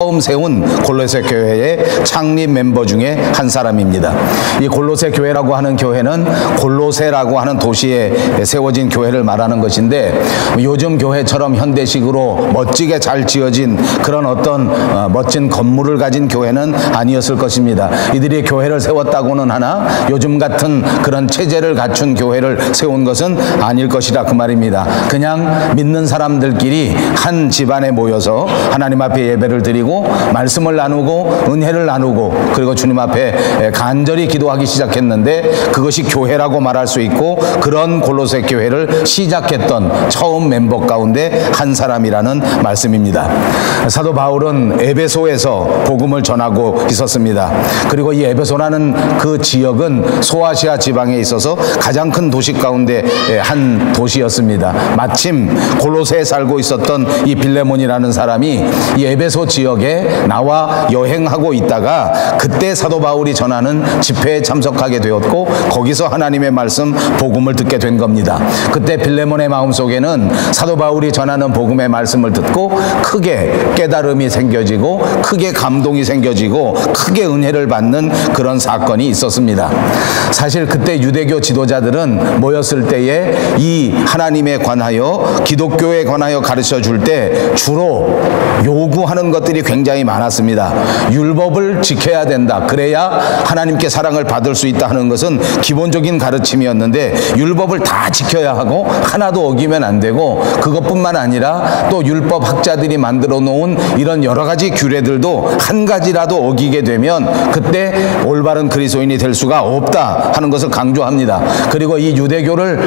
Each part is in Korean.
처음 세운 골로새 교회의 창립 멤버 중에 한 사람입니다. 이 골로새 교회라고 하는 교회는 골로새라고 하는 도시에 세워진 교회를 말하는 것인데, 요즘 교회처럼 현대식으로 멋지게 잘 지어진 그런 어떤 멋진 건물을 가진 교회는 아니었을 것입니다. 이들이 교회를 세웠다고는 하나 요즘 같은 그런 체제를 갖춘 교회를 세운 것은 아닐 것이라 그 말입니다. 그냥 믿는 사람들끼리 한 집안에 모여서 하나님 앞에 예배를 드리고 말씀을 나누고 은혜를 나누고 그리고 주님 앞에 간절히 기도하기 시작했는데, 그것이 교회라고 말할 수 있고, 그런 골로새 교회를 시작했던 처음 멤버 가운데 한 사람이라는 말씀입니다. 사도 바울은 에베소에서 복음을 전하고 있었습니다. 그리고 이 에베소라는 그 지역은 소아시아 지방에 있어서 가장 큰 도시 가운데 한 도시였습니다. 마침 골로새에 살고 있었던 이 빌레몬이라는 사람이 이 에베소 지역에 나와 여행하고 있다가 그때 사도 바울이 전하는 집회에 참석하게 되었고, 거기서 하나님의 말씀 복음을 듣게 된 겁니다. 그때 빌레몬의 마음속에는 사도 바울이 전하는 복음의 말씀을 듣고 크게 깨달음이 생겨지고 크게 감동이 생겨지고 크게 은혜를 받는 그런 사건이 있었습니다. 사실 그때 유대교 지도자들은 모였을 때에 이 하나님에 관하여, 기독교에 관하여 가르쳐 줄 때 주로 요구하는 것들이 굉장히 많았습니다. 율법을 지켜야 된다, 그래야 하나님께 사랑을 받을 수 있다 하는 것은 기본적인 가르침이었는데, 율법을 다 지켜야 하고 하나도 어기면 안 되고, 그것뿐만 아니라 또 율법 학자들이 만들어 놓은 이런 여러 가지 규례들도 한 가지라도 어기게 되면 그때 올바른 그리스도인이 될 수가 없다 하는 것을 강조합니다. 그리고 이 유대교를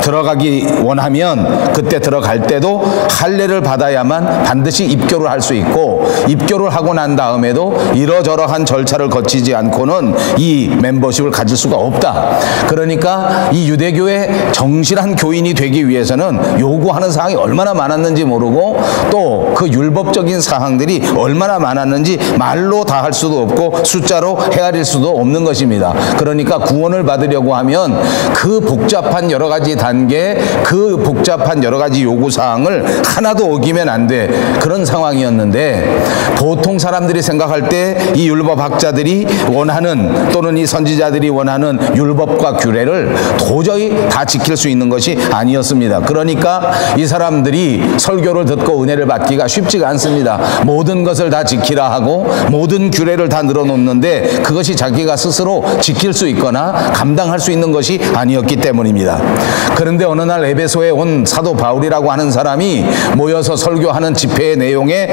들어가기 원하면 그때 들어갈 때도 할례를 받아야만 반드시 입교를 할 수 있고, 입교를 하고 난 다음에도 이러저러한 절차를 거치지 않고는 이 멤버십을 가질 수가 없다. 그러니까 이 유대교의 정실한 교인이 되기 위해서는 요구하는 사항이 얼마나 많았는지 모르고, 또 그 율법적인 사항들이 얼마나 많았는지 말로 다 할 수도 없고 숫자로 헤아릴 수도 없는 것입니다. 그러니까 구원을 받으려고 하면 그 복잡한 여러 가지 단계, 그 복잡한 여러 가지 요구 사항을 하나도 어기면 안 돼, 그런 상황이었는데, 보통 사람들이 생각할 때 이 율법 학자들이 원하는, 또는 이 선지자들이 원하는 율법과 규례를 도저히 다 지킬 수 있는 것이 아니었습니다. 그러니까 이 사람들이 설교를 듣고 은혜를 받기가 쉽지가 않습니다. 모든 것을 다 지키라 하고 모든 규례를 다 늘어놓는데 그것이 자기가 스스로 지킬 수 있거나 감당할 수 있는 것이 아니었기 때문입니다. 그런데 어느 날 에베소에 온 사도 바울이라고 하는 사람이 모여서 설교하는 집회의 내용에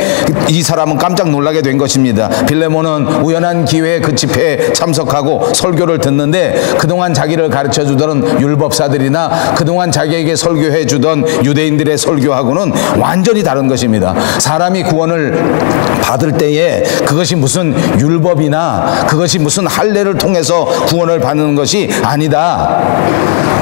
이 사람은 깜짝 놀라게 된 것입니다. 빌레몬은 우연한 기회에 그 집회에 참석하고 설교를 듣는데, 그동안 자기를 가르쳐 주던 율법사들이나 그동안 자기에게 설교해 주던 유대인들의 설교하고는 완전히 다른 것입니다. 사람이 구원을 받을 때에 그것이 무슨 율법이나 그것이 무슨 할례를 통해서 구원을 받는 것이 아니다.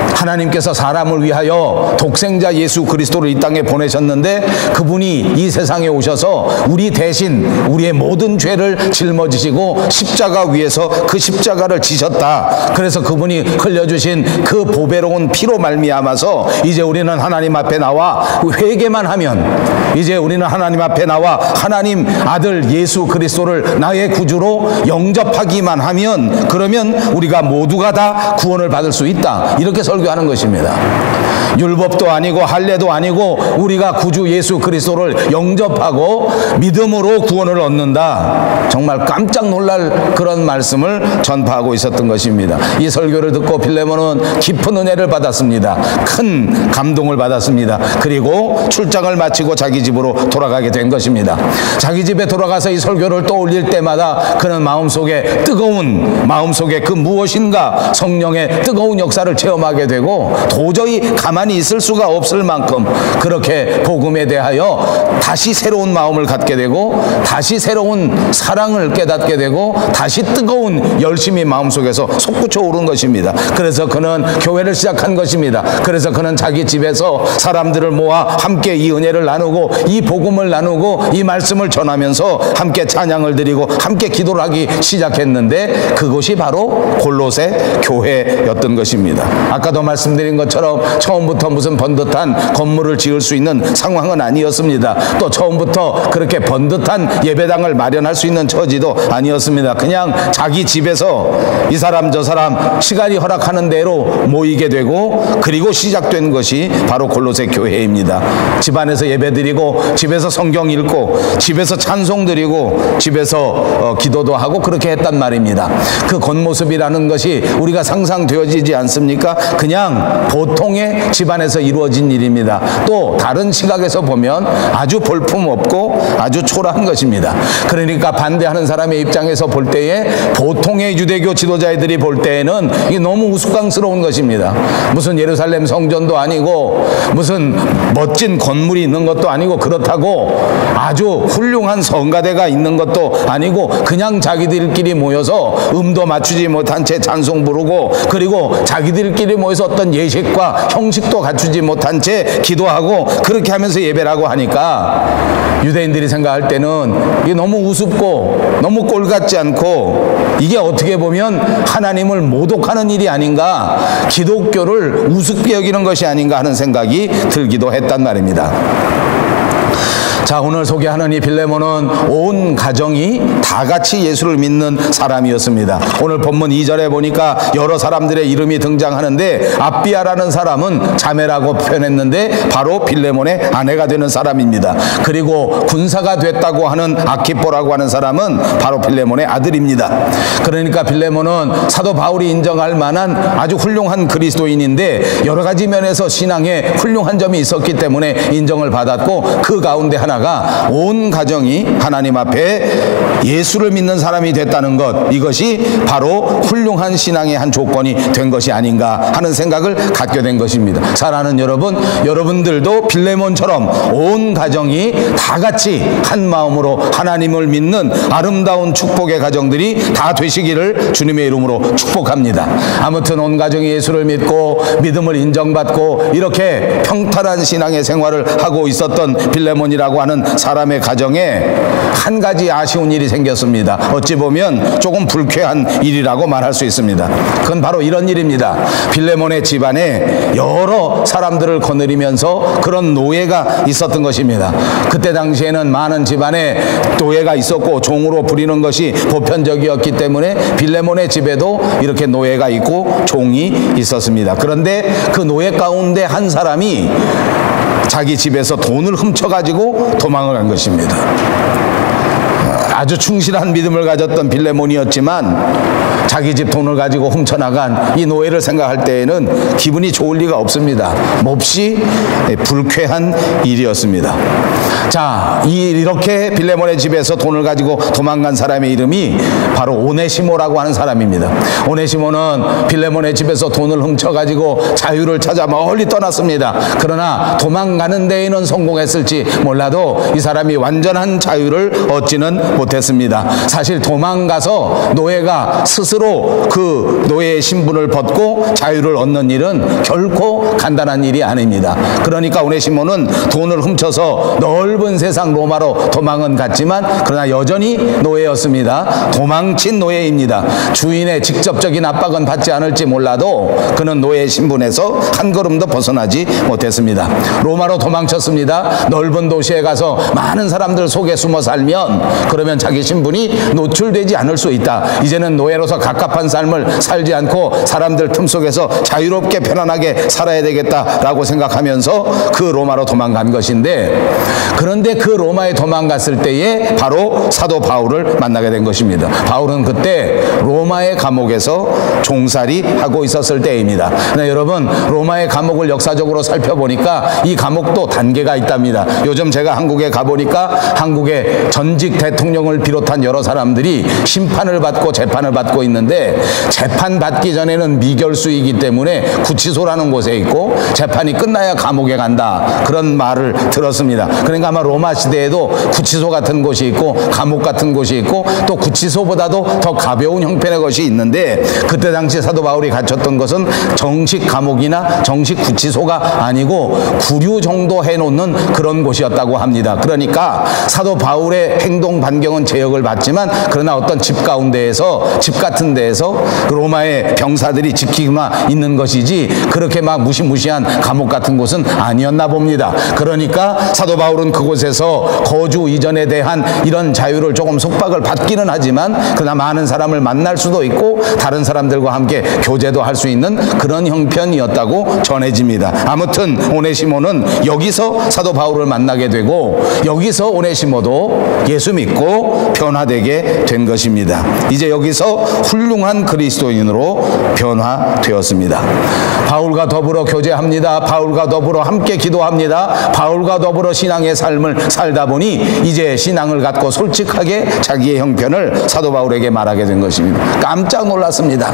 하나님께서 사람을 위하여 독생자 예수 그리스도를 이 땅에 보내셨는데, 그분이 이 세상에 오셔서 우리 대신 우리의 모든 죄를 짊어지시고 십자가 위에서 그 십자가를 지셨다. 그래서 그분이 흘려주신 그 보배로운 피로 말미암아서 이제 우리는 하나님 앞에 나와 회개만 하면, 이제 우리는 하나님 앞에 나와 하나님 아들 예수 그리스도를 나의 구주로 영접하기만 하면, 그러면 우리가 모두가 다 구원을 받을 수 있다. 이렇게 설교하는 것입니다. 율법도 아니고 할례도 아니고 우리가 구주 예수 그리스도를 영접하고 믿음으로 구원을 얻는다. 정말 깜짝 놀랄 그런 말씀을 전파하고 있었던 것입니다. 이 설교를 듣고 빌레몬은 깊은 은혜를 받았습니다. 큰 감동을 받았습니다. 그리고 출장을 마치고 자기 집으로 돌아가게 된 것입니다. 자기 집에 돌아가서 이 설교를 떠올릴 때마다 그는 마음속에 그 무엇인가 성령의 뜨거운 역사를 체험하게 되고, 도저히 가만히 있을 수가 없을 만큼 그렇게 복음에 대하여 다시 새로운 마음을 갖게 되고, 다시 새로운 사랑을 깨닫게 되고, 다시 뜨거운 열심이 마음속에서 솟구쳐 오른 것입니다. 그래서 그는 교회를 시작한 것입니다. 그래서 그는 자기 집에서 사람들을 모아 함께 이 은혜를 나누고 이 복음을 나누고 이 말씀을 전하면서 함께 찬양을 드리고 함께 기도를 하기 시작했는데, 그것이 바로 골로새 교회였던 것입니다. 아까도 아까도 말씀드린 것처럼 처음부터 무슨 번듯한 건물을 지을 수 있는 상황은 아니었습니다. 또 처음부터 그렇게 번듯한 예배당을 마련할 수 있는 처지도 아니었습니다. 그냥 자기 집에서 이 사람 저 사람 시간이 허락하는 대로 모이게 되고, 그리고 시작된 것이 바로 골로새 교회입니다. 집안에서 예배드리고, 집에서 성경 읽고, 집에서 찬송 드리고, 집에서 기도도 하고, 그렇게 했단 말입니다. 그 겉모습이라는 것이 우리가 상상되어지지 않습니까? 그냥 보통의 집안에서 이루어진 일입니다. 또 다른 시각에서 보면 아주 볼품없고 아주 초라한 것입니다. 그러니까 반대하는 사람의 입장에서 볼 때에, 보통의 유대교 지도자들이 볼 때에는 이게 너무 우스꽝스러운 것입니다. 무슨 예루살렘 성전도 아니고 무슨 멋진 건물이 있는 것도 아니고, 그렇다고 아주 훌륭한 성가대가 있는 것도 아니고, 그냥 자기들끼리 모여서 음도 맞추지 못한 채 찬송 부르고, 그리고 자기들끼리 모여서 어떤 예식과 형식도 갖추지 못한 채 기도하고, 그렇게 하면서 예배라고 하니까 유대인들이 생각할 때는 이게 너무 우습고 너무 꼴 같지 않고, 이게 어떻게 보면 하나님을 모독하는 일이 아닌가, 기독교를 우습게 여기는 것이 아닌가 하는 생각이 들기도 했단 말입니다. 자, 오늘 소개하는 이 빌레몬은 온 가정이 다 같이 예수를 믿는 사람이었습니다. 오늘 본문 2절에 보니까 여러 사람들의 이름이 등장하는데, 아비아라는 사람은 자매라고 표현했는데 바로 빌레몬의 아내가 되는 사람입니다. 그리고 군사가 됐다고 하는 아키포라고 하는 사람은 바로 빌레몬의 아들입니다. 그러니까 빌레몬은 사도 바울이 인정할 만한 아주 훌륭한 그리스도인인데, 여러 가지 면에서 신앙에 훌륭한 점이 있었기 때문에 인정을 받았고, 그 가운데 하나가 온 가정이 하나님 앞에 예수를 믿는 사람이 됐다는 것, 이것이 바로 훌륭한 신앙의 한 조건이 된 것이 아닌가 하는 생각을 갖게 된 것입니다. 사랑하는 여러분, 여러분들도 빌레몬처럼 온 가정이 다 같이 한 마음으로 하나님을 믿는 아름다운 축복의 가정들이 다 되시기를 주님의 이름으로 축복합니다. 아무튼 온 가정이 예수를 믿고 믿음을 인정받고 이렇게 평탄한 신앙의 생활을 하고 있었던 빌레몬이라고 하는 사람의 가정에 한 가지 아쉬운 일이 생겼습니다. 어찌 보면 조금 불쾌한 일이라고 말할 수 있습니다. 그건 바로 이런 일입니다. 빌레몬의 집안에 여러 사람들을 거느리면서 그런 노예가 있었던 것입니다. 그때 당시에는 많은 집안에 노예가 있었고 종으로 부리는 것이 보편적이었기 때문에 빌레몬의 집에도 이렇게 노예가 있고 종이 있었습니다. 그런데 그 노예 가운데 한 사람이 자기 집에서 돈을 훔쳐가지고 도망을 간 것입니다. 아주 충실한 믿음을 가졌던 빌레몬이었지만 자기 집 돈을 가지고 훔쳐나간 이 노예를 생각할 때에는 기분이 좋을 리가 없습니다. 몹시 불쾌한 일이었습니다. 자, 이렇게 빌레몬의 집에서 돈을 가지고 도망간 사람의 이름이 바로 오네시모라고 하는 사람입니다. 오네시모는 빌레몬의 집에서 돈을 훔쳐가지고 자유를 찾아 멀리 떠났습니다. 그러나 도망가는 데에는 성공했을지 몰라도 이 사람이 완전한 자유를 얻지는 못했습니다. 사실 도망가서 노예가 스스로 그 노예의 신분을 벗고 자유를 얻는 일은 결코 간단한 일이 아닙니다. 그러니까 오네시모는 돈을 훔쳐서 넓은 세상 로마로 도망은 갔지만, 그러나 여전히 노예였습니다. 도망친 노예입니다. 주인의 직접적인 압박은 받지 않을지 몰라도 그는 노예의 신분에서 한 걸음도 벗어나지 못했습니다. 로마로 도망쳤습니다. 넓은 도시에 가서 많은 사람들 속에 숨어 살면 그러면 자기 신분이 노출되지 않을 수 있다. 이제는 노예로서 갑갑한 삶을 살지 않고 사람들 틈 속에서 자유롭게 편안하게 살아야 되겠다라고 생각하면서 그 로마로 도망간 것인데, 그런데 그 로마에 도망갔을 때에 바로 사도 바울을 만나게 된 것입니다. 바울은 그때 로마의 감옥에서 종살이 하고 있었을 때입니다. 네, 여러분, 로마의 감옥을 역사적으로 살펴보니까 이 감옥도 단계가 있답니다. 요즘 제가 한국에 가보니까 한국의 전직 대통령을 비롯한 여러 사람들이 심판을 받고 재판을 받고 있는데, 재판 받기 전에는 미결수이기 때문에 구치소라는 곳에 있고 재판이 끝나야 감옥에 간다, 그런 말을 들었습니다. 그러니까 아마 로마 시대에도 구치소 같은 곳이 있고 감옥 같은 곳이 있고 또 구치소보다도 더 가벼운 형편의 것이 있는데, 그때 당시 사도 바울이 갇혔던 것은 정식 감옥이나 정식 구치소가 아니고 구류 정도 해놓는 그런 곳이었다고 합니다. 그러니까 사도 바울의 행동 반경은 오랫동안 제역을 받지만 그러나 어떤 집 가운데에서, 집 같은 데에서 로마의 병사들이 지키고만 있는 것이지 그렇게 막 무시무시한 감옥 같은 곳은 아니었나 봅니다. 그러니까 사도 바울은 그곳에서 거주 이전에 대한 이런 자유를 조금 속박을 받기는 하지만 그러나 많은 사람을 만날 수도 있고 다른 사람들과 함께 교제도 할 수 있는 그런 형편이었다고 전해집니다. 아무튼 오네시모는 여기서 사도 바울을 만나게 되고 여기서 오네시모도 예수 믿고 변화되게 된 것입니다. 이제 여기서 훌륭한 그리스도인으로 변화되었습니다. 바울과 더불어 교제합니다. 바울과 더불어 함께 기도합니다. 바울과 더불어 신앙의 삶을 살다 보니 이제 신앙을 갖고 솔직하게 자기의 형편을 사도 바울에게 말하게 된 것입니다. 깜짝 놀랐습니다.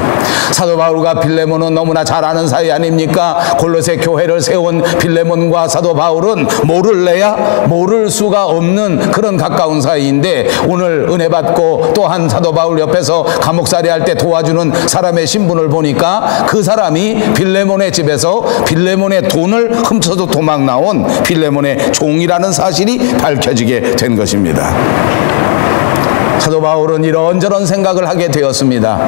사도 바울과 빌레몬은 너무나 잘 아는 사이 아닙니까? 골로새 교회를 세운 빌레몬과 사도 바울은 모를래야 모를 수가 없는 그런 가까운 사이인데 오늘 은혜 받고 또한 사도 바울 옆에서 감옥살이 할 때 도와주는 사람의 신분을 보니까 그 사람이 빌레몬의 집에서 빌레몬의 돈을 훔쳐서 도망 나온 빌레몬의 종이라는 사실이 밝혀지게 된 것입니다. 사도 바울은 이런저런 생각을 하게 되었습니다.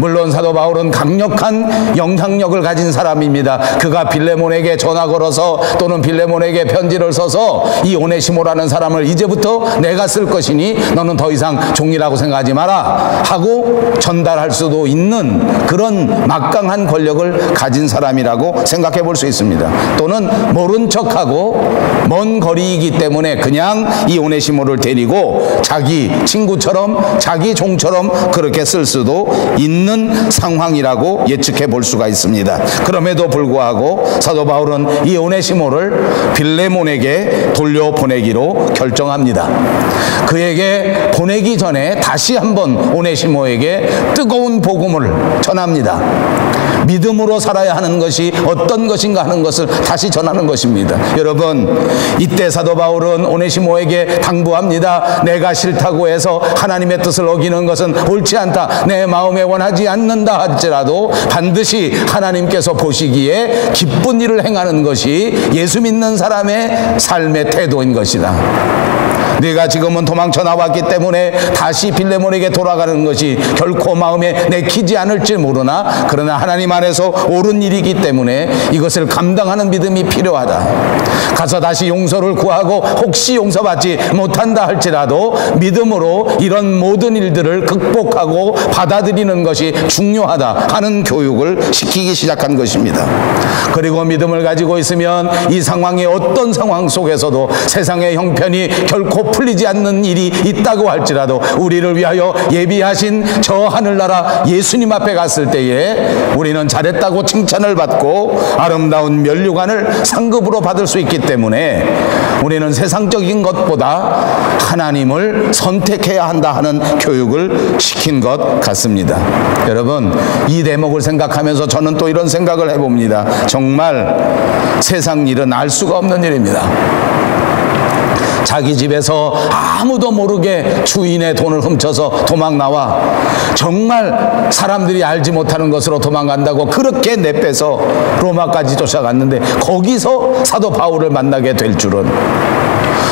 물론 사도 바울은 강력한 영향력을 가진 사람입니다. 그가 빌레몬에게 전화 걸어서 또는 빌레몬에게 편지를 써서 이 오네시모라는 사람을 이제부터 내가 쓸 것이니 너는 더 이상 종이라고 생각하지 마라 하고 전달할 수도 있는 그런 막강한 권력을 가진 사람이라고 생각해 볼 수 있습니다. 또는 모른 척하고 먼 거리이기 때문에 그냥 이 오네시모를 데리고 자기 친구처럼 자기 종처럼 그렇게 쓸 수도 있는 상황이라고 예측해 볼 수가 있습니다. 그럼에도 불구하고 사도 바울은 이 오네시모를 빌레몬에게 돌려보내기로 결정합니다. 그에게 보내기 전에 다시 한번 오네시모에게 뜨거운 복음을 전합니다. 믿음으로 살아야 하는 것이 어떤 것인가 하는 것을 다시 전하는 것입니다. 여러분, 이때 사도 바울은 오네시모에게 당부합니다. 내가 싫다고 해서 하나님의 뜻을 어기는 것은 옳지 않다. 내 마음에 원하지 않는다 할지라도 반드시 하나님께서 보시기에 기쁜 일을 행하는 것이 예수 믿는 사람의 삶의 태도인 것이다. 네가 지금은 도망쳐 나왔기 때문에 다시 빌레몬에게 돌아가는 것이 결코 마음에 내키지 않을지 모르나 그러나 하나님 안에서 옳은 일이기 때문에 이것을 감당하는 믿음이 필요하다. 가서 다시 용서를 구하고 혹시 용서받지 못한다 할지라도 믿음으로 이런 모든 일들을 극복하고 받아들이는 것이 중요하다 하는 교육을 시키기 시작한 것입니다. 그리고 믿음을 가지고 있으면 이 상황의 어떤 상황 속에서도 세상의 형편이 결코 풀리지 않는 일이 있다고 할지라도 우리를 위하여 예비하신 저 하늘나라 예수님 앞에 갔을 때에 우리는 잘했다고 칭찬을 받고 아름다운 면류관을 상급으로 받을 수 있기 때문에 우리는 세상적인 것보다 하나님을 선택해야 한다 하는 교육을 시킨 것 같습니다. 여러분, 이 대목을 생각하면서 저는 또 이런 생각을 해봅니다. 정말 세상 일은 알 수가 없는 일입니다. 자기 집에서 아무도 모르게 주인의 돈을 훔쳐서 도망 나와 정말 사람들이 알지 못하는 것으로 도망간다고 그렇게 내빼서 로마까지 쫓아갔는데 거기서 사도 바울을 만나게 될 줄은,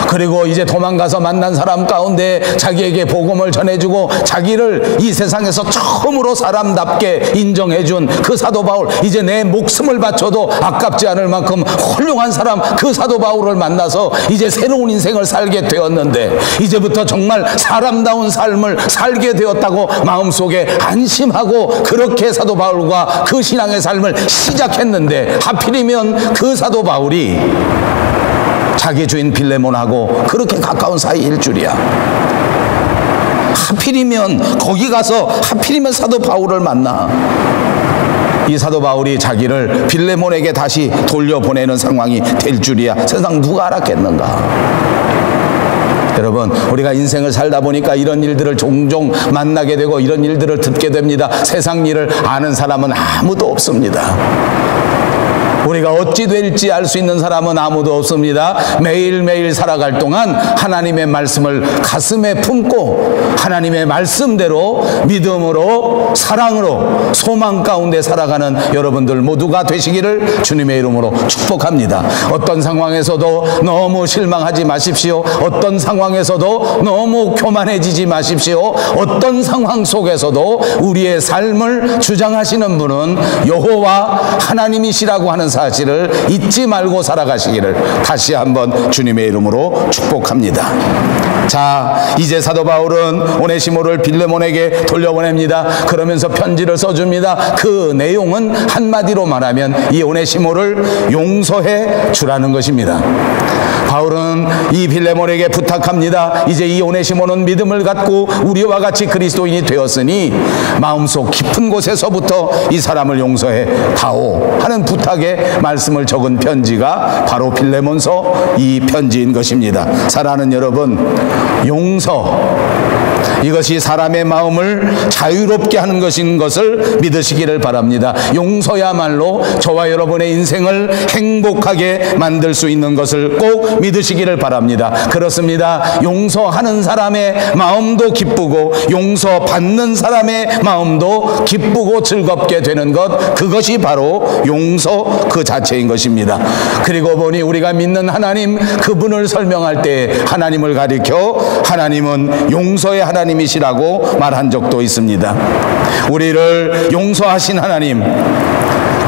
그리고 이제 도망가서 만난 사람 가운데 자기에게 복음을 전해주고 자기를 이 세상에서 처음으로 사람답게 인정해준 그 사도 바울, 이제 내 목숨을 바쳐도 아깝지 않을 만큼 훌륭한 사람 그 사도 바울을 만나서 이제 새로운 인생을 살게 되었는데 이제부터 정말 사람다운 삶을 살게 되었다고 마음속에 안심하고 그렇게 사도 바울과 그 신앙의 삶을 시작했는데 하필이면 그 사도 바울이 자기 주인 빌레몬하고 그렇게 가까운 사이일 줄이야. 하필이면 거기 가서 하필이면 사도 바울을 만나. 이 사도 바울이 자기를 빌레몬에게 다시 돌려보내는 상황이 될 줄이야. 세상 누가 알았겠는가. 여러분, 우리가 인생을 살다 보니까 이런 일들을 종종 만나게 되고 이런 일들을 듣게 됩니다. 세상 일을 아는 사람은 아무도 없습니다. 우리가 어찌 될지 알 수 있는 사람은 아무도 없습니다. 매일매일 살아갈 동안 하나님의 말씀을 가슴에 품고 하나님의 말씀대로 믿음으로 사랑으로 소망 가운데 살아가는 여러분들 모두가 되시기를 주님의 이름으로 축복합니다. 어떤 상황에서도 너무 실망하지 마십시오. 어떤 상황에서도 너무 교만해지지 마십시오. 어떤 상황 속에서도 우리의 삶을 주장하시는 분은 여호와 하나님이시라고 하는 사실을 잊지 말고 살아가시기를 다시 한번 주님의 이름으로 축복합니다. 자, 이제 사도 바울은 오네시모를 빌레몬에게 돌려보냅니다. 그러면서 편지를 써줍니다. 그 내용은 한마디로 말하면 이 오네시모를 용서해 주라는 것입니다. 바울은 이 빌레몬에게 부탁합니다. 이제 이 오네시모는 믿음을 갖고 우리와 같이 그리스도인이 되었으니 마음속 깊은 곳에서부터 이 사람을 용서해 다오 하는 부탁의 말씀을 적은 편지가 바로 빌레몬서 이 편지인 것입니다. 사랑하는 여러분, 용서, 이것이 사람의 마음을 자유롭게 하는 것인 것을 믿으시기를 바랍니다. 용서야말로 저와 여러분의 인생을 행복하게 만들 수 있는 것을 꼭 믿으시기를 바랍니다. 그렇습니다. 용서하는 사람의 마음도 기쁘고 용서받는 사람의 마음도 기쁘고 즐겁게 되는 것, 그것이 바로 용서 그 자체인 것입니다. 그리고 보니 우리가 믿는 하나님, 그분을 설명할 때 하나님을 가리켜 하나님은 용서의 하나님이시라고 말한 적도 있습니다. 우리를 용서하신 하나님,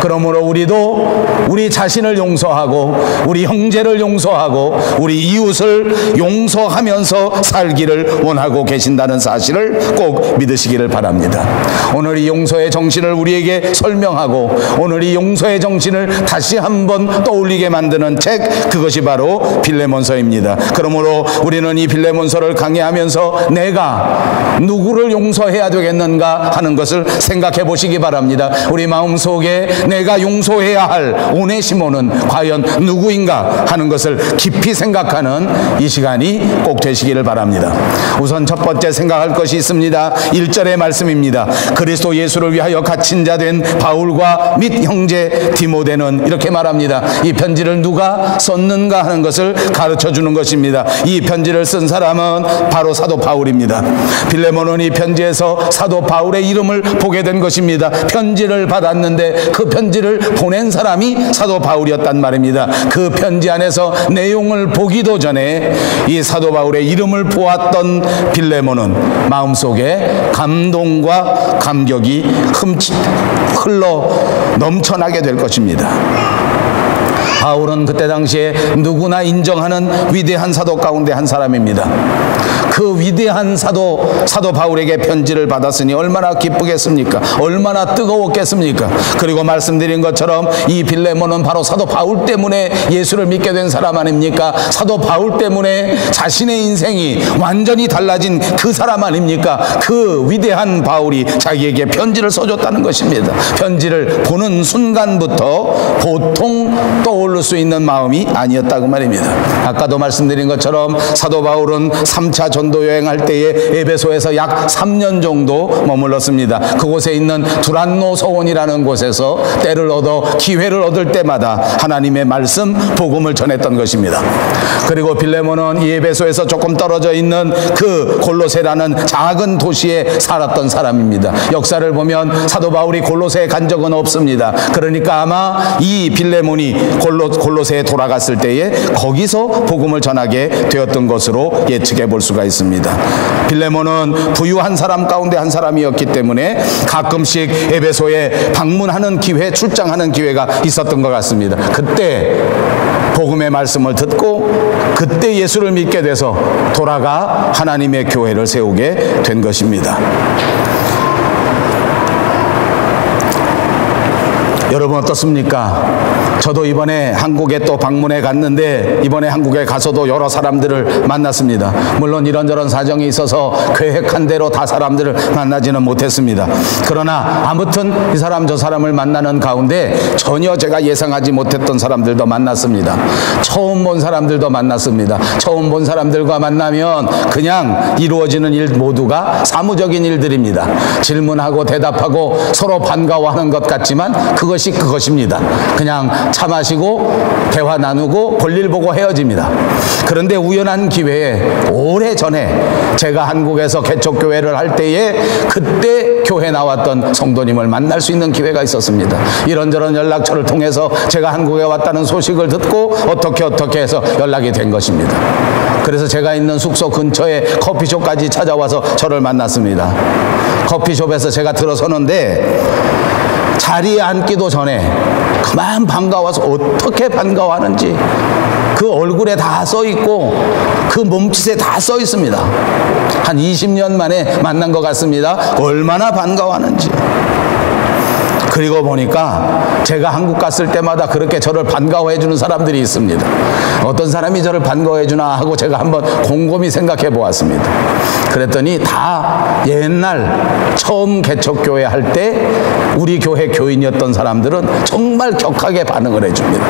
그러므로 우리도 우리 자신을 용서하고 우리 형제를 용서하고 우리 이웃을 용서하면서 살기를 원하고 계신다는 사실을 꼭 믿으시기를 바랍니다. 오늘 이 용서의 정신을 우리에게 설명하고 오늘 이 용서의 정신을 다시 한번 떠올리게 만드는 책, 그것이 바로 빌레몬서입니다. 그러므로 우리는 이 빌레몬서를 강의하면서 내가 누구를 용서해야 되겠는가 하는 것을 생각해 보시기 바랍니다. 우리 마음속에 내가 용서해야 할 오네시모는 과연 누구인가 하는 것을 깊이 생각하는 이 시간이 꼭 되시기를 바랍니다. 우선 첫 번째 생각할 것이 있습니다. 1절의 말씀입니다. 그리스도 예수를 위하여 갇힌 자 된 바울과 및 형제 디모데는 이렇게 말합니다. 이 편지를 누가 썼는가 하는 것을 가르쳐 주는 것입니다. 이 편지를 쓴 사람은 바로 사도 바울입니다. 빌레몬은 이 편지에서 사도 바울의 이름을 보게 된 것입니다. 편지를 받았는데 그 편지를 보낸 사람이 사도 바울이었단 말입니다. 그 편지 안에서 내용을 보기도 전에 이 사도 바울의 이름을 보았던 빌레몬은 마음속에 감동과 감격이 흘러 넘쳐나게 될 것입니다. 바울은 그때 당시에 누구나 인정하는 위대한 사도 가운데 한 사람입니다. 그 위대한 사도 바울에게 편지를 받았으니 얼마나 기쁘겠습니까? 얼마나 뜨거웠겠습니까? 그리고 말씀드린 것처럼 이 빌레몬은 바로 사도 바울 때문에 예수를 믿게 된 사람 아닙니까? 사도 바울 때문에 자신의 인생이 완전히 달라진 그 사람 아닙니까? 그 위대한 바울이 자기에게 편지를 써줬다는 것입니다. 편지를 보는 순간부터 보통 떠오를 수 있는 마음이 아니었다고 말입니다. 아까도 말씀드린 것처럼 사도 바울은 3차 전도 여행할 때에 에베소에서 약 3년 정도 머물렀습니다. 그곳에 있는 두란노 서원이라는 곳에서 때를 얻어 기회를 얻을 때마다 하나님의 말씀, 복음을 전했던 것입니다. 그리고 빌레몬은 이 에베소에서 조금 떨어져 있는 그 골로새라는 작은 도시에 살았던 사람입니다. 역사를 보면 사도 바울이 골로새에 간 적은 없습니다. 그러니까 아마 이 빌레몬이 골로새에 돌아갔을 때에 거기서 복음을 전하게 되었던 것으로 예측해 볼 수가 있습니다. 빌레몬은 부유한 사람 가운데 한 사람이었기 때문에 가끔씩 에베소에 방문하는 기회, 출장하는 기회가 있었던 것 같습니다. 그때 복음의 말씀을 듣고 그때 예수를 믿게 돼서 돌아가 하나님의 교회를 세우게 된 것입니다. 여러분 어떻습니까? 저도 이번에 한국에 또 방문해 갔는데 이번에 한국에 가서도 여러 사람들을 만났습니다. 물론 이런저런 사정이 있어서 계획한 대로 다 사람들을 만나지는 못했습니다. 그러나 아무튼 이 사람 저 사람을 만나는 가운데 전혀 제가 예상하지 못했던 사람들도 만났습니다. 처음 본 사람들도 만났습니다. 처음 본 사람들과 만나면 그냥 이루어지는 일 모두가 사무적인 일들입니다. 질문하고 대답하고 서로 반가워하는 것 같지만 그것이 그것이 그것입니다. 그냥 차 마시고 대화 나누고 볼일 보고 헤어집니다. 그런데 우연한 기회에 오래전에 제가 한국에서 개척교회를 할 때에 그때 교회 나왔던 성도님을 만날 수 있는 기회가 있었습니다. 이런저런 연락처를 통해서 제가 한국에 왔다는 소식을 듣고 어떻게 해서 연락이 된 것입니다. 그래서 제가 있는 숙소 근처에 커피숍까지 찾아와서 저를 만났습니다. 커피숍에서 제가 들어서는데 자리에 앉기도 전에 그만 반가워서 어떻게 반가워하는지 그 얼굴에 다 써 있고 그 몸짓에 다 써 있습니다. 한 20년 만에 만난 것 같습니다. 얼마나 반가워하는지. 그리고 보니까 제가 한국 갔을 때마다 그렇게 저를 반가워해 주는 사람들이 있습니다. 어떤 사람이 저를 반가워해 주나 하고 제가 한번 곰곰이 생각해 보았습니다. 그랬더니 다 옛날 처음 개척교회 할 때 우리 교회 교인이었던 사람들은 정말 격하게 반응을 해 줍니다.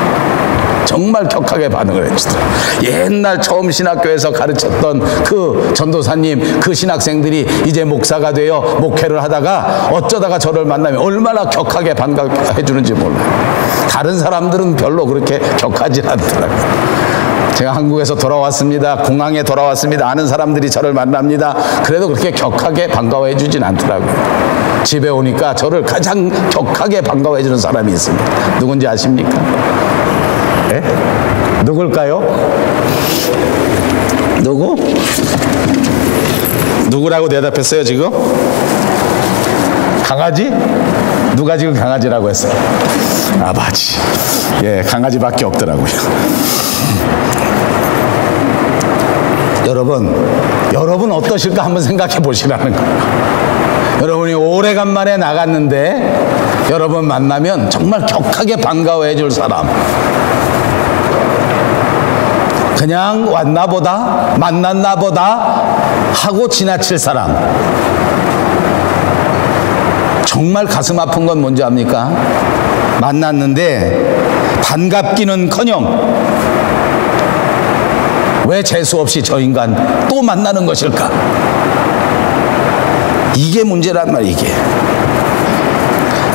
정말 격하게 반응을 해주더라고요. 옛날 처음 신학교에서 가르쳤던 그 전도사님, 그 신학생들이 이제 목사가 되어 목회를 하다가 어쩌다가 저를 만나면 얼마나 격하게 반가워해 주는지 몰라요. 다른 사람들은 별로 그렇게 격하지 않더라고요. 제가 한국에서 돌아왔습니다. 공항에 돌아왔습니다. 아는 사람들이 저를 만납니다. 그래도 그렇게 격하게 반가워해 주진 않더라고요. 집에 오니까 저를 가장 격하게 반가워해 주는 사람이 있습니다. 누군지 아십니까? 네? 누굴까요? 누구? 누구라고 대답했어요 지금? 강아지? 누가 지금 강아지라고 했어요? 아버지. 예, 강아지밖에 없더라고요. 여러분 어떠실까 한번 생각해 보시라는 거예요. 여러분이 오래간만에 나갔는데 여러분 만나면 정말 격하게 반가워해 줄 사람, 그냥 왔나 보다 만났나 보다 하고 지나칠 사람, 정말 가슴 아픈 건 뭔지 압니까? 만났는데 반갑기는커녕 왜 재수 없이 저 인간 또 만나는 것일까? 이게 문제란 말이에요. 이게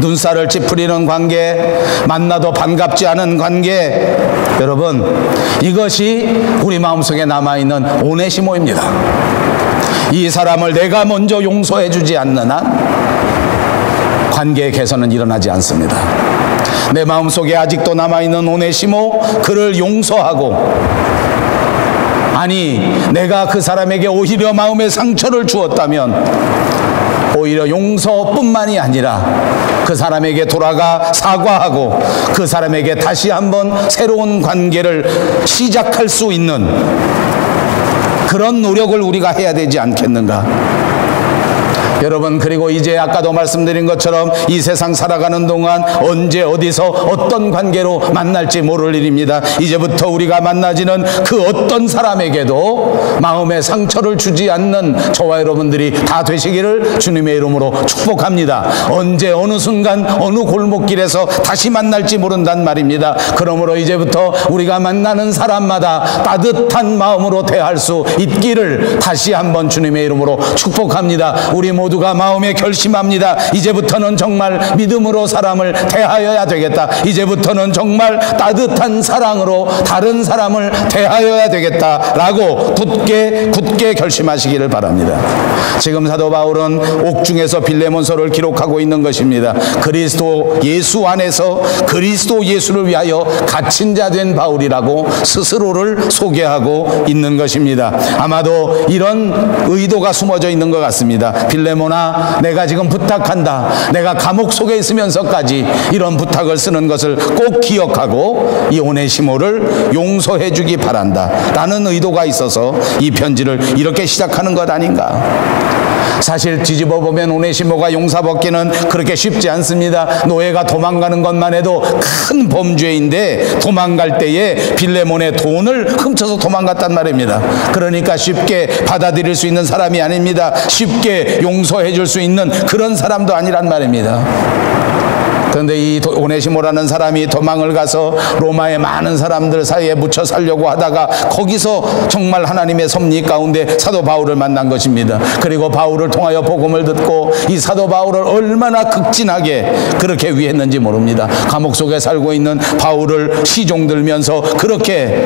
눈살을 찌푸리는 관계, 만나도 반갑지 않은 관계, 여러분 이것이 우리 마음속에 남아있는 오네시모입니다. 이 사람을 내가 먼저 용서해 주지 않는 한 관계의 개선은 일어나지 않습니다. 내 마음속에 아직도 남아있는 오네시모, 그를 용서하고, 아니 내가 그 사람에게 오히려 마음의 상처를 주었다면 오히려 용서뿐만이 아니라 그 사람에게 돌아가 사과하고 그 사람에게 다시 한번 새로운 관계를 시작할 수 있는 그런 노력을 우리가 해야 되지 않겠는가? 여러분, 그리고 이제 아까도 말씀드린 것처럼 이 세상 살아가는 동안 언제 어디서 어떤 관계로 만날지 모를 일입니다. 이제부터 우리가 만나지는 그 어떤 사람에게도 마음의 상처를 주지 않는 저와 여러분들이 다 되시기를 주님의 이름으로 축복합니다. 언제 어느 순간 어느 골목길에서 다시 만날지 모른단 말입니다. 그러므로 이제부터 우리가 만나는 사람마다 따뜻한 마음으로 대할 수 있기를 다시 한번 주님의 이름으로 축복합니다. 우리 모두가 마음에 결심합니다. 이제부터는 정말 믿음으로 사람을 대하여야 되겠다. 이제부터는 정말 따뜻한 사랑으로 다른 사람을 대하여야 되겠다라고 굳게 결심하시기를 바랍니다. 지금 사도 바울은 옥중에서 빌레몬서를 기록하고 있는 것입니다. 그리스도 예수 안에서 그리스도 예수를 위하여 갇힌 자 된 바울이라고 스스로를 소개하고 있는 것입니다. 아마도 이런 의도가 숨어져 있는 것 같습니다. 빌레몬아, 내가 지금 부탁한다. 내가 감옥 속에 있으면서까지 이런 부탁을 쓰는 것을 꼭 기억하고 이 오네시모를 용서해 주기 바란다 라는 의도가 있어서 이 편지를 이렇게 시작하는 것 아닌가. 사실 뒤집어 보면 오네시모가 용서받기는 그렇게 쉽지 않습니다. 노예가 도망가는 것만 해도 큰 범죄인데 도망갈 때에 빌레몬의 돈을 훔쳐서 도망갔단 말입니다. 그러니까 쉽게 받아들일 수 있는 사람이 아닙니다. 쉽게 용서해 줄 수 있는 그런 사람도 아니란 말입니다. 그런데 이 오네시모라는 사람이 도망을 가서 로마의 많은 사람들 사이에 묻혀 살려고 하다가 거기서 정말 하나님의 섭리 가운데 사도 바울을 만난 것입니다. 그리고 바울을 통하여 복음을 듣고 이 사도 바울을 얼마나 극진하게 그렇게 위했는지 모릅니다. 감옥 속에 살고 있는 바울을 시종들면서 그렇게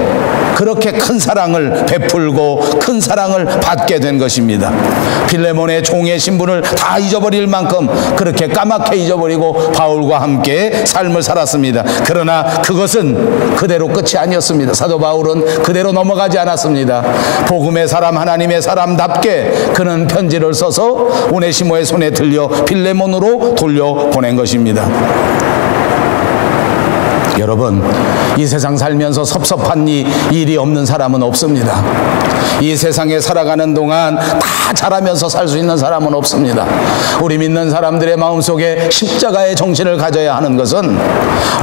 큰 사랑을 베풀고 큰 사랑을 받게 된 것입니다. 빌레몬의 종의 신분을 다 잊어버릴 만큼 그렇게 까맣게 잊어버리고 바울과 함께 삶을 살았습니다. 그러나 그것은 그대로 끝이 아니었습니다. 사도 바울은 그대로 넘어가지 않았습니다. 복음의 사람, 하나님의 사람답게 그는 편지를 써서 오네시모의 손에 들려 빌레몬으로 돌려보낸 것입니다. 여러분, 이 세상 살면서 섭섭한 일이 없는 사람은 없습니다. 이 세상에 살아가는 동안 다 잘하면서 살 수 있는 사람은 없습니다. 우리 믿는 사람들의 마음속에 십자가의 정신을 가져야 하는 것은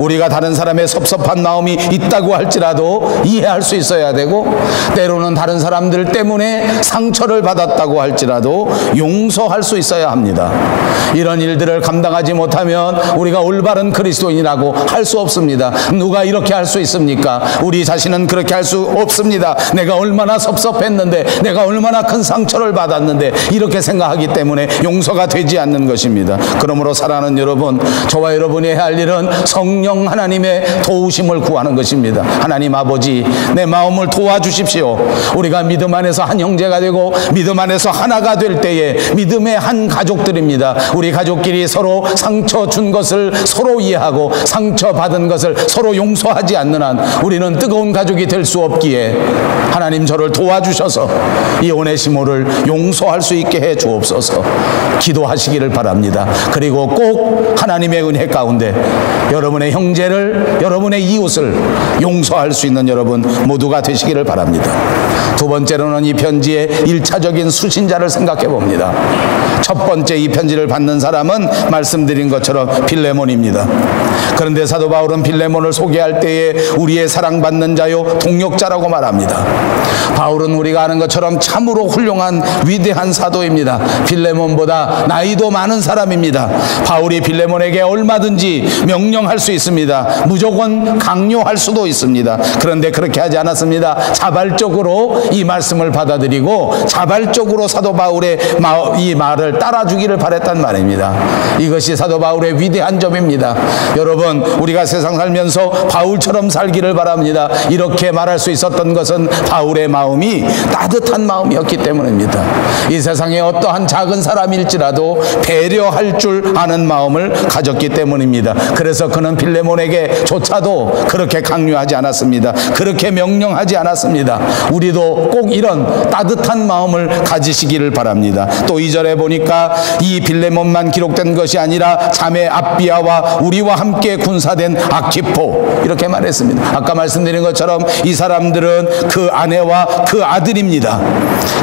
우리가 다른 사람의 섭섭한 마음이 있다고 할지라도 이해할 수 있어야 되고, 때로는 다른 사람들 때문에 상처를 받았다고 할지라도 용서할 수 있어야 합니다. 이런 일들을 감당하지 못하면 우리가 올바른 그리스도인이라고 할 수 없습니다. 누가 이렇게 할 수 있습니까? 우리 자신은 그렇게 할 수 없습니다. 내가 얼마나 섭섭했는데, 내가 얼마나 큰 상처를 받았는데, 이렇게 생각하기 때문에 용서가 되지 않는 것입니다. 그러므로 사랑하는 여러분, 저와 여러분이 해야 할 일은 성령 하나님의 도우심을 구하는 것입니다. 하나님 아버지, 내 마음을 도와주십시오. 우리가 믿음 안에서 한 형제가 되고 믿음 안에서 하나가 될 때에 믿음의 한 가족들입니다. 우리 가족끼리 서로 상처 준 것을 서로 이해하고 상처 받은 것을 서로 용서하지 않는 한 우리는 뜨거운 가족이 될 수 없기에 하나님 저를 도와주셔서 이 오네시모를 용서할 수 있게 해 주옵소서. 기도하시기를 바랍니다. 그리고 꼭 하나님의 은혜 가운데 여러분의 형제를, 여러분의 이웃을 용서할 수 있는 여러분 모두가 되시기를 바랍니다. 두 번째로는 이 편지의 1차적인 수신자를 생각해 봅니다. 첫 번째 이 편지를 받는 사람은 말씀드린 것처럼 빌레몬입니다. 그런데 사도 바울은 빌레몬을 소개할 때에 우리의 사랑받는 자요 동역자라고 말합니다. 바울은 우리가 아는 것처럼 참으로 훌륭한 위대한 사도입니다. 빌레몬보다 나이도 많은 사람입니다. 바울이 빌레몬에게 얼마든지 명령할 수 있습니다. 무조건 강요할 수도 있습니다. 그런데 그렇게 하지 않았습니다. 자발적으로 이 말씀을 받아들이고 자발적으로 사도 바울의 이 말을 따라주기를 바랬단 말입니다. 이것이 사도 바울의 위대한 점입니다. 여러분, 우리가 세상 살면서 바울처럼 살기를 바랍니다. 이렇게 말할 수 있었던 것은 바울의 마음이 따뜻한 마음이었기 때문입니다. 이 세상에 어떠한 작은 사람일지라도 배려할 줄 아는 마음을 가졌기 때문입니다. 그래서 그는 빌레몬에게 조차도 그렇게 강요하지 않았습니다. 그렇게 명령하지 않았습니다. 우리도 꼭 이런 따뜻한 마음을 가지시기를 바랍니다. 또 2절에 보니까 이 빌레몬만 기록된 것이 아니라 자매 아비아와 우리와 함께 군사된 아키포, 이렇게 말했습니다. 아까 말씀드린 것처럼 이 사람들은 그 아내와 그 아들입니다.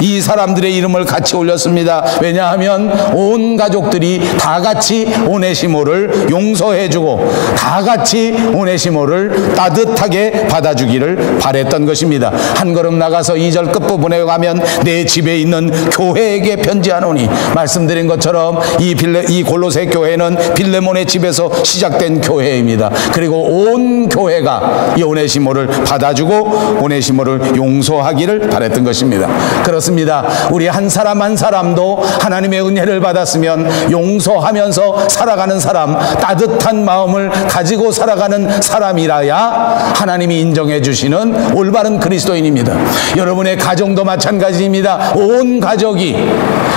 이 사람들의 이름을 같이 올렸습니다. 왜냐하면 온 가족들이 다 같이 오네시모를 용서해주고 다 같이 오네시모를 따뜻하게 받아주기를 바랬던 것입니다. 한 걸음 나가서 2절 끝부분에 가면 내 집에 있는 교회에게 편지하노니, 말씀드린 것처럼 이 골로새 교회는 빌레몬의 집에서 시작된 교회입니다. 그리고 온 교회가 이 오네시모를 받아주고 오네시모를 용서하기를 바랬던 것입니다. 그렇습니다. 우리 한 사람 한 사람도 하나님의 은혜를 받았으면 용서하면서 살아가는 사람, 따뜻한 마음을 가지고 살아가는 사람이라야 하나님이 인정해 주시는 올바른 그리스도인입니다. 여러분의 가정도 마찬가지입니다. 온 가족이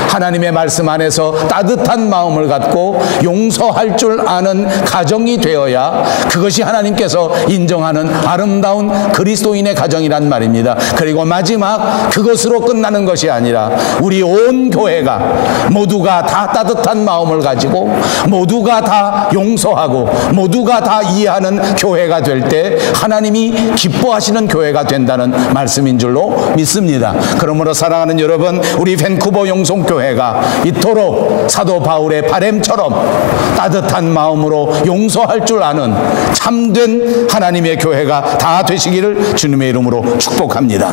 하나님의 말씀 안에서 따뜻한 마음을 갖고 용서할 줄 아는 가정이 되어야 그것이 하나님께서 인정하는 아름다운 그리스도인의 가정이란 말입니다. 그리고 마지막 그것으로 끝나는 것이 아니라 우리 온 교회가 모두가 다 따뜻한 마음을 가지고 모두가 다 용서하고 모두가 다 이해하는 교회가 될 때 하나님이 기뻐하시는 교회가 된다는 말씀인 줄로 믿습니다. 그러므로 사랑하는 여러분, 우리 밴쿠버 영성교회가 이토록 사도 바울의 바램처럼 따뜻한 마음으로 용서할 줄 아는 참된 하나님의 교회가 다 되시기를 주님의 이름으로 축복합니다.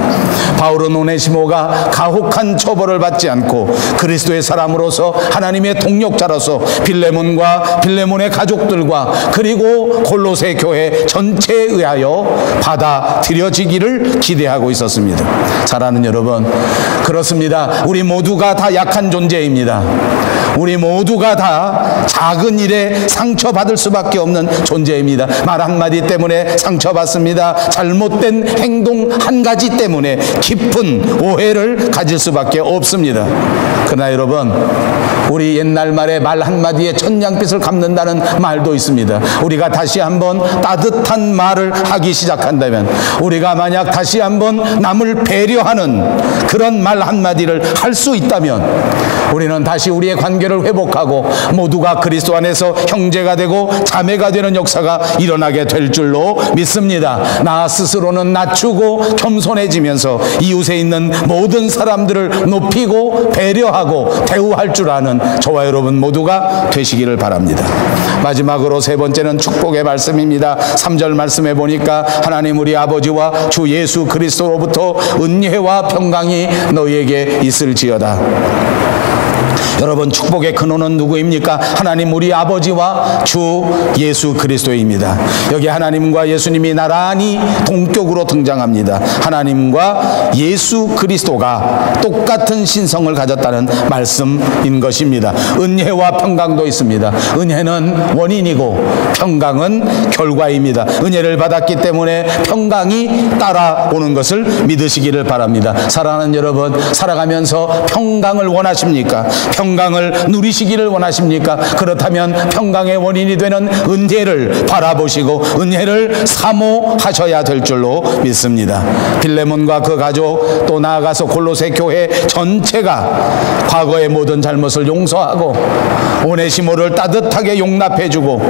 바울은 오네시모가 가혹한 처벌을 받지 않고 그리스도의 사람으로서 하나님의 동역자로서 빌레몬과 빌레몬의 가족들과 그리고 골로새 교회 전체에 의하여 받아들여지기를 기대하고 있었습니다. 사랑하는 여러분, 그렇습니다. 우리 모두가 다 약한 존재입니다. 우리 모두가 다 작은 일에 상처받을 수밖에 없는 존재입니다. 말 한마디 때문에 상처받습니다. 잘못된 행동 한 가지 때문에 깊은 오해를 가질 수밖에 없습니다. 그러나 여러분, 우리 옛날 말에 말 한마디에 천냥빚을 갚는다는 말도 있습니다. 우리가 다시 한번 따뜻한 말을 하기 시작한다면, 우리가 만약 다시 한번 남을 배려하는 그런 말 한마디를 할 수 있다면, 우리는 다시 우리의 관계를 회복하고 모두가 그리스도 안에서 형제가 되고 자매가 되는 역사가 일어나게 될 줄로 믿습니다. 나 스스로는 낮추고 겸손해지면서 이웃에 있는 모든 사람들을 높이고 배려하고 대우할 줄 아는 저와 여러분 모두가 되시기를 바랍니다. 마지막으로 세 번째는 축복의 말씀입니다. 3절 말씀에 보니까 하나님 우리 아버지와 주 예수 그리스도로부터 은혜와 평강이 너희에게 있을지어다. 여러분, 축복의 근원은 누구입니까? 하나님 우리 아버지와 주 예수 그리스도입니다. 여기 하나님과 예수님이 나란히 동격으로 등장합니다. 하나님과 예수 그리스도가 똑같은 신성을 가졌다는 말씀인 것입니다. 은혜와 평강도 있습니다. 은혜는 원인이고 평강은 결과입니다. 은혜를 받았기 때문에 평강이 따라오는 것을 믿으시기를 바랍니다. 사랑하는 여러분, 살아가면서 평강을 원하십니까? 평강을 누리시기를 원하십니까? 그렇다면 평강의 원인이 되는 은혜를 바라보시고 은혜를 사모하셔야 될 줄로 믿습니다. 빌레몬과 그 가족, 또 나아가서 골로새 교회 전체가 과거의 모든 잘못을 용서하고 오네시모를 따뜻하게 용납해주고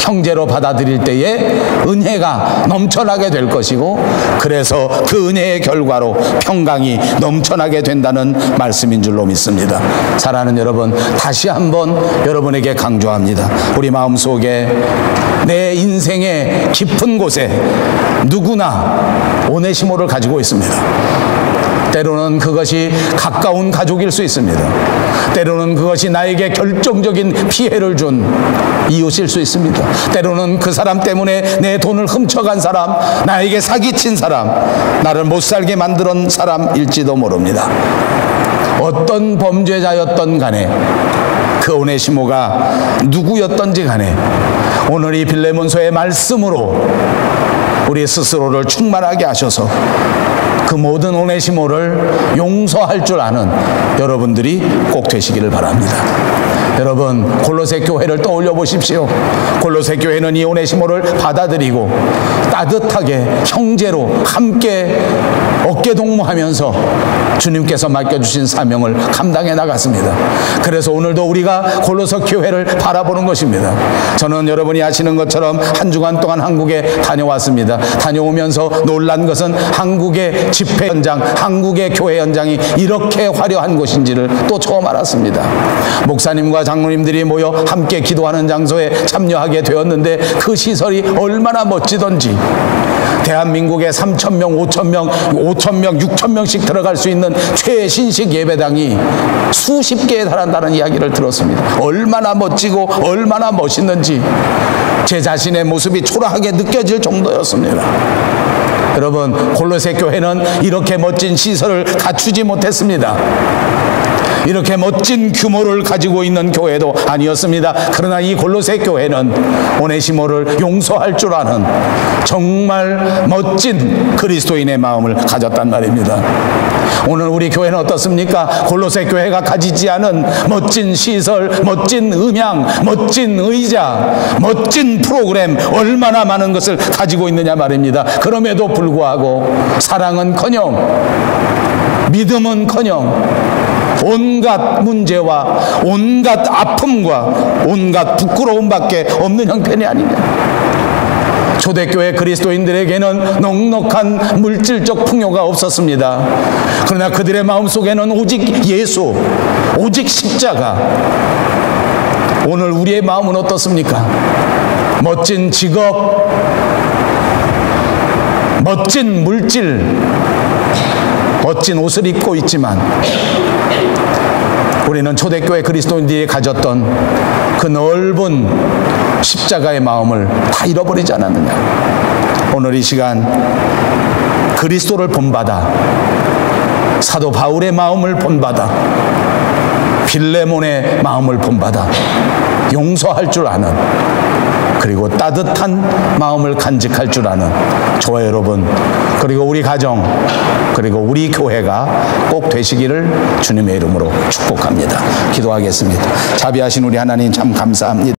형제로 받아들일 때에 은혜가 넘쳐나게 될 것이고, 그래서 그 은혜의 결과로 평강이 넘쳐나게 된다는 말씀인 줄로 믿습니다. 사랑하는 여러분, 다시 한번 여러분에게 강조합니다. 우리 마음속에, 내 인생의 깊은 곳에 누구나 오네시모를 가지고 있습니다. 때로는 그것이 가까운 가족일 수 있습니다. 때로는 그것이 나에게 결정적인 피해를 준 이웃일 수 있습니다. 때로는 그 사람 때문에 내 돈을 훔쳐간 사람, 나에게 사기친 사람, 나를 못 살게 만든 사람일지도 모릅니다. 어떤 범죄자였던 간에, 그 오네시모가 누구였던지 간에, 오늘 이 빌레몬서의 말씀으로 우리 스스로를 충만하게 하셔서 그 모든 오네시모를 용서할 줄 아는 여러분들이 꼭 되시기를 바랍니다. 여러분, 골로새 교회를 떠올려 보십시오. 골로새 교회는 이 오네시모를 받아들이고 따뜻하게 형제로 함께 어깨동무하면서 주님께서 맡겨주신 사명을 감당해 나갔습니다. 그래서 오늘도 우리가 골로새 교회를 바라보는 것입니다. 저는 여러분이 아시는 것처럼 한 주간 동안 한국에 다녀왔습니다. 다녀오면서 놀란 것은 한국의 집회 현장, 한국의 교회 현장이 이렇게 화려한 곳인지를 또 처음 알았습니다. 목사님과 장로님들이 모여 함께 기도하는 장소에 참여하게 되었는데 그 시설이 얼마나 멋지던지, 대한민국에 3,000명, 5,000명, 5,000명, 6,000명씩 들어갈 수 있는 최신식 예배당이 수십 개에 달한다는 이야기를 들었습니다. 얼마나 멋지고 얼마나 멋있는지 제 자신의 모습이 초라하게 느껴질 정도였습니다. 여러분, 골로새 교회는 이렇게 멋진 시설을 갖추지 못했습니다. 이렇게 멋진 규모를 가지고 있는 교회도 아니었습니다. 그러나 이 골로새 교회는 오네시모를 용서할 줄 아는 정말 멋진 그리스도인의 마음을 가졌단 말입니다. 오늘 우리 교회는 어떻습니까? 골로새 교회가 가지지 않은 멋진 시설, 멋진 음향, 멋진 의자, 멋진 프로그램, 얼마나 많은 것을 가지고 있느냐 말입니다. 그럼에도 불구하고 사랑은커녕, 믿음은커녕 온갖 문제와 온갖 아픔과 온갖 부끄러움밖에 없는 형편이 아니냐. 초대교회 그리스도인들에게는 넉넉한 물질적 풍요가 없었습니다. 그러나 그들의 마음속에는 오직 예수, 오직 십자가. 오늘 우리의 마음은 어떻습니까? 멋진 직업, 멋진 물질, 멋진 옷을 입고 있지만 우리는 초대교회 그리스도인들이 가졌던 그 넓은 십자가의 마음을 다 잃어버리지 않았느냐. 오늘 이 시간 그리스도를 본받아, 사도 바울의 마음을 본받아, 빌레몬의 마음을 본받아 용서할 줄 아는, 그리고 따뜻한 마음을 간직할 줄 아는 저와 여러분, 그리고 우리 가정, 그리고 우리 교회가 꼭 되시기를 주님의 이름으로 축복합니다. 기도하겠습니다. 자비하신 우리 하나님 참 감사합니다.